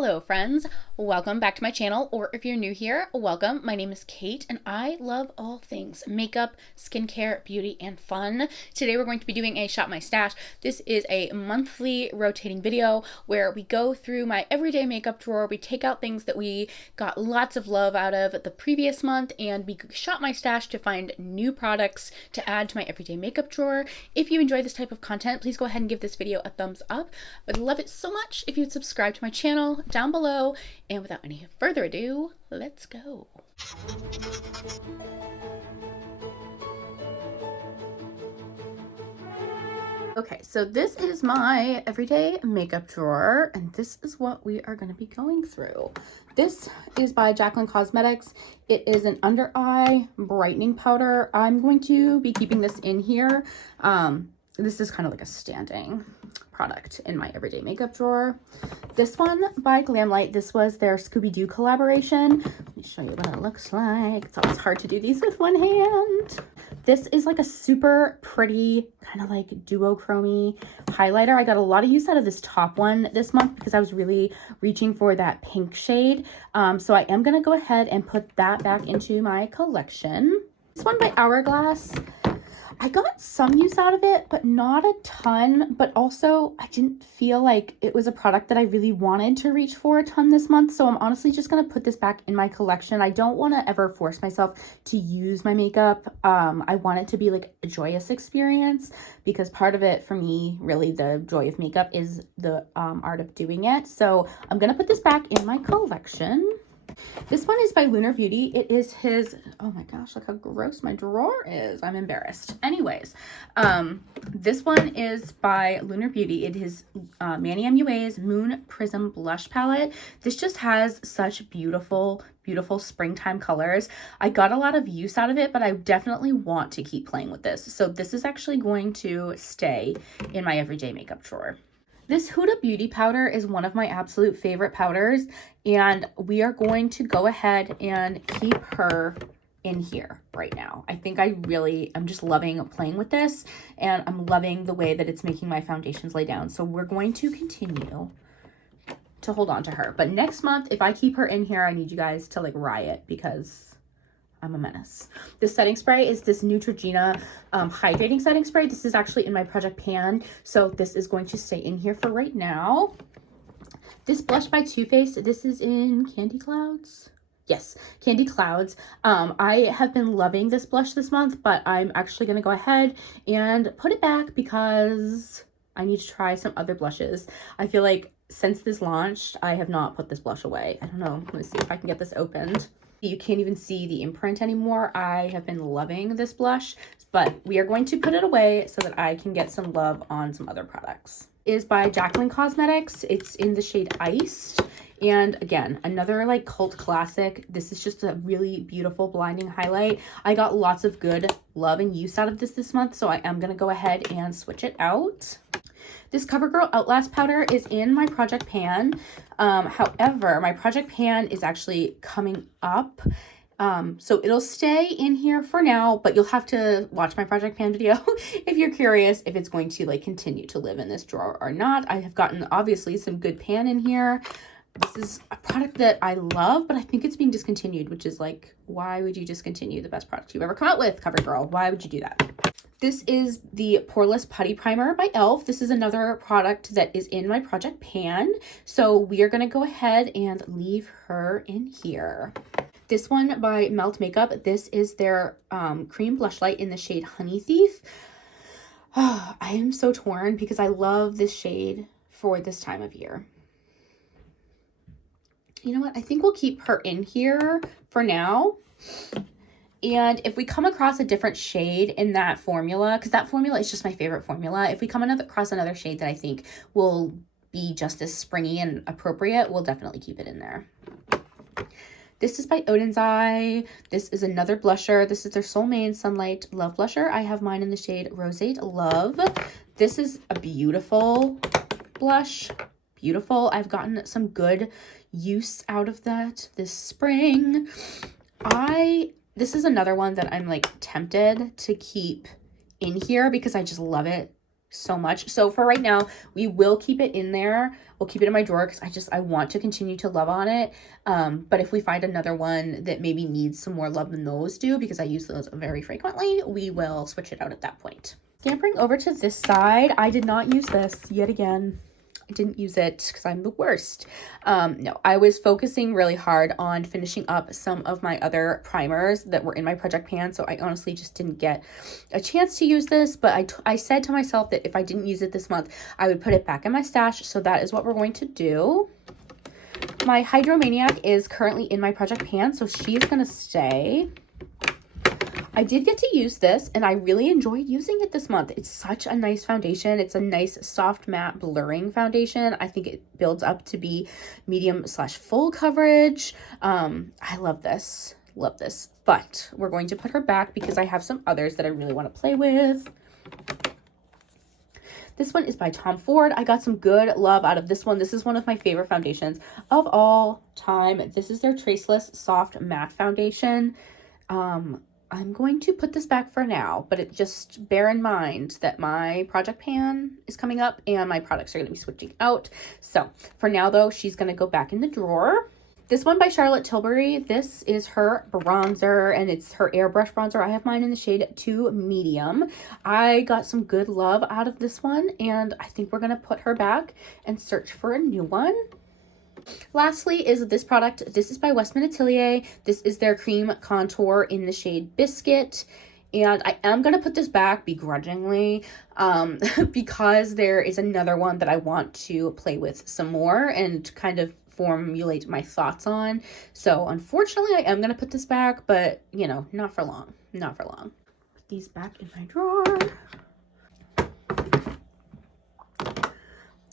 Hello friends, welcome back to my channel, or if you're new here, welcome. My name is Kate and I love all things makeup, skincare, beauty, and fun. Today we're going to be doing a Shop My Stash. This is a monthly rotating video where we go through my everyday makeup drawer, we take out things that we got lots of love out of the previous month, and we shop my stash to find new products to add to my everyday makeup drawer. If you enjoy this type of content, please go ahead and give this video a thumbs up. I would love it so much if you'd subscribe to my channel down below, and without any further ado, let's go. Okay, so this is my everyday makeup drawer, and this is what we are going to be going through. This is by Jaclyn Cosmetics. It is an under eye brightening powder. I'm going to be keeping this in here. This is kind of like a standing product in my everyday makeup drawer. This one by Glamlight, this was their Scooby-Doo collaboration. Let me show you what it looks like. It's always hard to do these with one hand. This is like a super pretty kind of like duochrome highlighter. I got a lot of use out of this top one this month because I was really reaching for that pink shade. So I am going to go ahead and put that back into my collection. This one by Hourglass. I got some use out of it, but not a ton, but also I didn't feel like it was a product that I really wanted to reach for a ton this month. So I'm honestly just going to put this back in my collection. I don't want to ever force myself to use my makeup. I want it to be like a joyous experience, because part of it for me, really the joy of makeup is the art of doing it. So I'm going to put this back in my collection. This one is by Lunar Beauty. It is his, oh my gosh, look how gross my drawer is. I'm embarrassed. Anyways, this one is by Lunar Beauty. It is Manny MUA's Moon Prism Blush Palette. This just has such beautiful, beautiful springtime colors. I got a lot of use out of it, but I definitely want to keep playing with this. So this is actually going to stay in my everyday makeup drawer. This Huda Beauty powder is one of my absolute favorite powders, and we are going to go ahead and keep her in here right now. I think I'm just loving playing with this, and I'm loving the way that it's making my foundations lay down. So we're going to continue to hold on to her. But next month, if I keep her in here, I need you guys to like riot, because I'm a menace. This setting spray is this Neutrogena hydrating setting spray. This is actually in my Project Pan, so this is going to stay in here for right now. This blush by Too Faced, this is in Candy Clouds. Yes, Candy Clouds. I have been loving this blush this month, but I'm actually going to go ahead and put it back because I need to try some other blushes. I feel like since this launched, I have not put this blush away. I don't know. Let me see if I can get this opened. You can't even see the imprint anymore. I have been loving this blush, but we are going to put it away so that I can get some love on some other products. It is by Jaclyn Cosmetics. It's in the shade Iced. And again, another like cult classic. This is just a really beautiful blinding highlight. I got lots of good love and use out of this month, so I am going to go ahead and switch it out. This CoverGirl Outlast powder is in my Project Pan. However, my Project Pan is actually coming up. So it'll stay in here for now, but you'll have to watch my Project Pan video if you're curious if it's going to like continue to live in this drawer or not. I have gotten obviously some good pan in here. This is a product that I love, but I think it's being discontinued, which is like, why would you discontinue the best product you've ever come out with, CoverGirl? Why would you do that? This is the Poreless Putty Primer by E.L.F. This is another product that is in my Project Pan. So we are going to go ahead and leave her in here. This one by Melt Makeup. This is their cream blush light in the shade Honey Thief. Oh, I am so torn because I love this shade for this time of year. You know what? I think we'll keep her in here for now. And if we come across a different shade in that formula, because that formula is just my favorite formula, if we come across another shade that I think will be just as springy and appropriate, we'll definitely keep it in there. This is by Odin's Eye. This is another blusher. This is their Soul Mane Sunlight Love Blusher. I have mine in the shade Roseate Love. This is a beautiful blush. Beautiful. I've gotten some good use out of that this spring. This is another one that I'm like tempted to keep in here because I just love it so much. So for right now, we will keep it in there. We'll keep it in my drawer because I want to continue to love on it. But if we find another one that maybe needs some more love than those do, because I use those very frequently, we will switch it out at that point. Scampering over to this side, I did not use this yet again. I didn't use it because I'm the worst. No, I was focusing really hard on finishing up some of my other primers that were in my project pan, so I honestly just didn't get a chance to use this, but I said to myself that if I didn't use it this month, I would put it back in my stash, so that is what we're going to do. My Hydromaniac is currently in my project pan, so she is going to stay. I did get to use this and I really enjoyed using it this month. It's such a nice foundation. It's a nice soft matte blurring foundation. I think it builds up to be medium/full coverage. I love this. Love this. But we're going to put her back because I have some others that I really want to play with. This one is by Tom Ford. I got some good love out of this one. This is one of my favorite foundations of all time. This is their Traceless Soft Matte Foundation. I'm going to put this back for now, but just bear in mind that my project pan is coming up and my products are going to be switching out. So for now though, she's going to go back in the drawer. This one by Charlotte Tilbury, this is her bronzer and it's her airbrush bronzer. I have mine in the shade 2 medium. I got some good love out of this one and I think we're going to put her back and search for a new one. Lastly is this product. This is by Westman Atelier. This is their cream contour in the shade Biscuit. And I am going to put this back begrudgingly because there is another one that I want to play with some more and kind of formulate my thoughts on. So unfortunately, I am going to put this back, but you know, not for long. Not for long. Put these back in my drawer.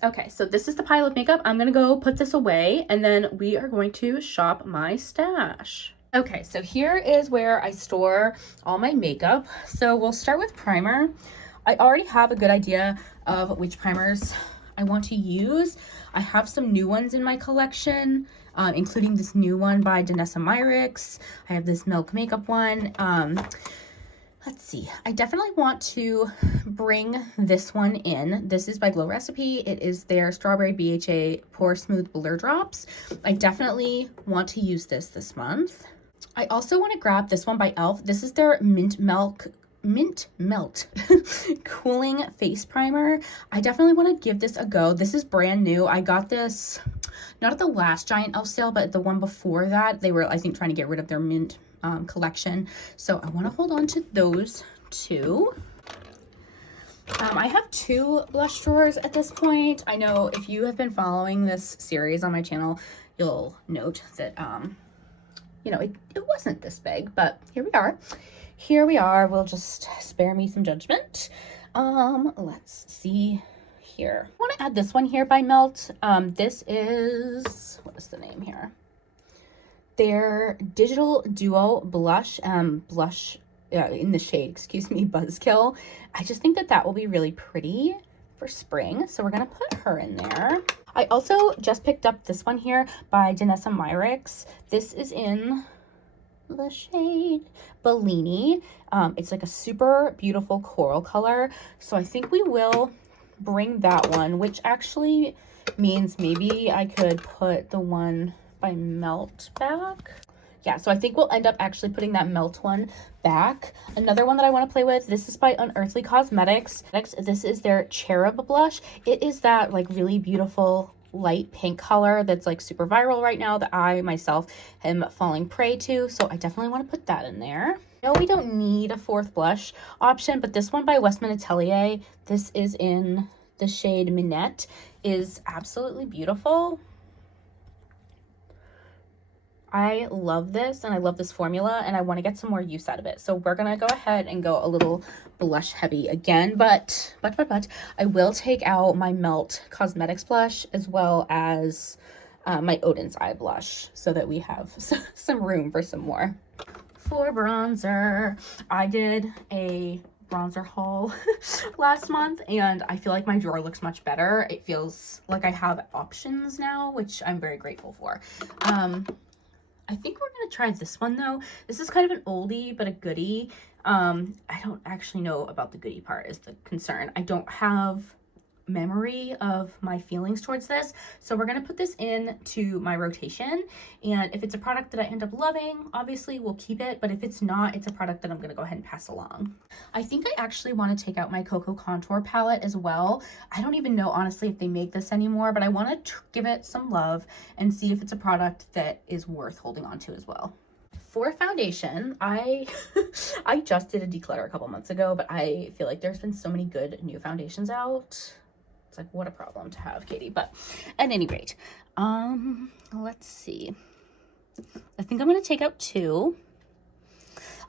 Okay, so this is the pile of makeup. I'm gonna go put this away and then we are going to shop my stash. Okay, so here is where I store all my makeup. So we'll start with primer. I already have a good idea of which primers I want to use. I have some new ones in my collection, including this new one by Danessa Myricks. I have this Milk Makeup one. Let's see. I definitely want to bring this one in. This is by Glow Recipe. It is their Strawberry BHA Pore Smooth Blur Drops. I definitely want to use this month. I also want to grab this one by E.L.F. This is their Mint Melt Cooling Face Primer. I definitely want to give this a go. This is brand new. I got this not at the last Giant E.L.F. sale, but at the one before that. They were, I think, trying to get rid of their mint collection. So I want to hold on to those two. I have 2 blush drawers at this point. I know if you have been following this series on my channel, you'll note that, you know, it wasn't this big, but here we are. Here we are. We'll just spare me some judgment. Let's see here. I want to add this one here by Melt. This is, what is the name here? Their Digital Duo Blush, in the shade, excuse me, Buzzkill. I just think that will be really pretty for spring. So we're going to put her in there. I also just picked up this one here by Danessa Myricks. This is in the shade Bellini. It's like a super beautiful coral color. So I think we will bring that one, which actually means maybe I could put the one by Melt back. Yeah, so I think we'll end up actually putting that Melt one back. Another one that I want to play with, this is by Unearthly Cosmetics. This is their Cherub Blush. It is that like really beautiful light pink color that's like super viral right now that I myself am falling prey to. So I definitely want to put that in there. No, we don't need a 4th blush option, but this one by Westman Atelier, this is in the shade Minette, is absolutely beautiful. I love this and I love this formula and I want to get some more use out of it. So we're going to go ahead and go a little blush heavy again, but I will take out my Melt Cosmetics blush as well as my Odin's Eye blush so that we have some room for some more. For bronzer, I did a bronzer haul last month and I feel like my drawer looks much better. It feels like I have options now, which I'm very grateful for. I think we're going to try this one though. This is kind of an oldie, but a goodie. I don't actually know about the goodie part is the concern. I don't have memory of my feelings towards this, so we're going to put this into my rotation, and if it's a product that I end up loving, obviously we'll keep it, but if it's not, it's a product that I'm going to go ahead and pass along. I think I actually want to take out my Cocoa Contour palette as well. I don't even know honestly if they make this anymore, but I want to give it some love and see if it's a product that is worth holding on to as well. For foundation, I just did a declutter a couple months ago, but I feel like there's been so many good new foundations out. It's like, what a problem to have, Katie. But at any rate, let's see. I think I'm going to take out 2.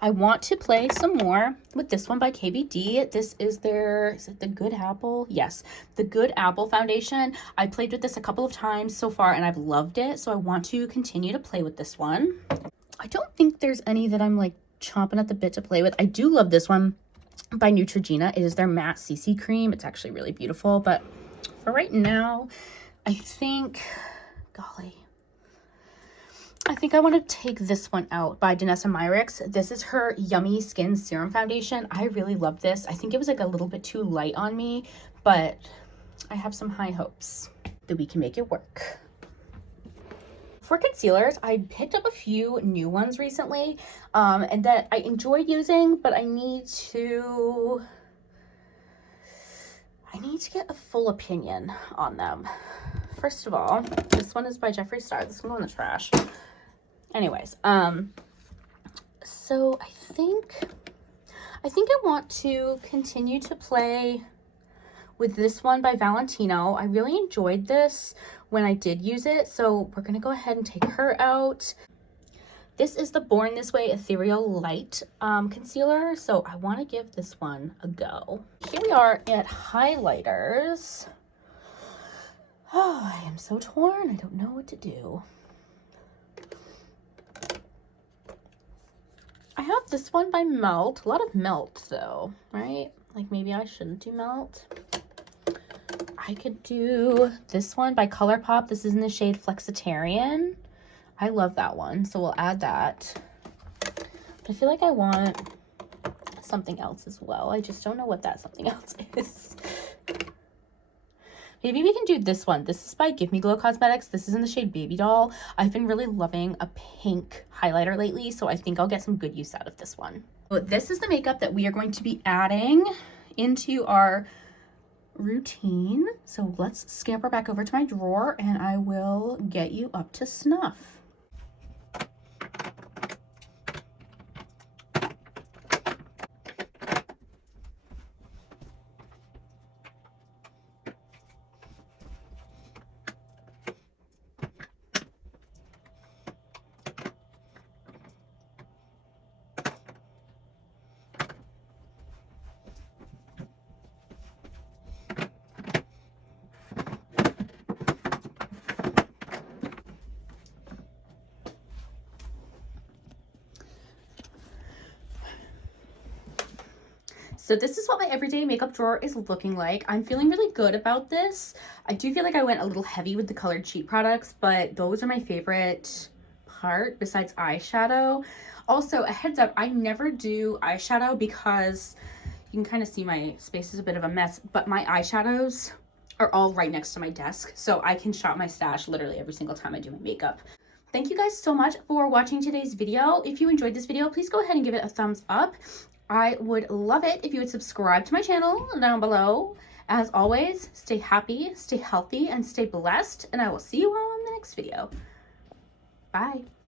I want to play some more with this one by KVD. This is their, is it the Good Apple? Yes, the Good Apple foundation. I played with this a couple of times so far and I've loved it. So I want to continue to play with this one. I don't think there's any that I'm like chomping at the bit to play with. I do love this one by Neutrogena. It is their matte CC cream. It's actually really beautiful, but for right now, I think, golly, I think I want to take this one out by Danessa Myricks. This is her Yummy Skin Serum Foundation. I really love this. I think it was like a little bit too light on me, but I have some high hopes that we can make it work. For concealers, I picked up a few new ones recently and that I enjoyed using, but I need to get a full opinion on them. First of all, this one is by Jeffree Star. This can go in the trash. Anyways, so I think I want to continue to play with this one by Valentino. I really enjoyed this when I did use it, so we're gonna go ahead and take her out. This is the Born This Way Ethereal Light concealer, so I want to give this one a go. Here we are at highlighters. Oh, I am so torn. I don't know what to do. I have this one by Melt. A lot of Melt though, right? Like maybe I shouldn't do Melt. I could do this one by ColourPop. This is in the shade Flexitarian. I love that one, so we'll add that. But I feel like I want something else as well. I just don't know what that something else is. Maybe we can do this one. This is by Give Me Glow Cosmetics. This is in the shade Baby Doll. I've been really loving a pink highlighter lately, so I think I'll get some good use out of this one. So this is the makeup that we are going to be adding into our routine. So let's scamper back over to my drawer and I will get you up to snuff. So this is what my everyday makeup drawer is looking like. I'm feeling really good about this. I do feel like I went a little heavy with the colored cheat products, but those are my favorite part besides eyeshadow. Also, a heads up, I never do eyeshadow because you can kind of see my space is a bit of a mess, but my eyeshadows are all right next to my desk. So I can shop my stash literally every single time I do my makeup. Thank you guys so much for watching today's video. If you enjoyed this video, please go ahead and give it a thumbs up. I would love it if you would subscribe to my channel down below. As always, stay happy, stay healthy, and stay blessed, and I will see you all in the next video. Bye.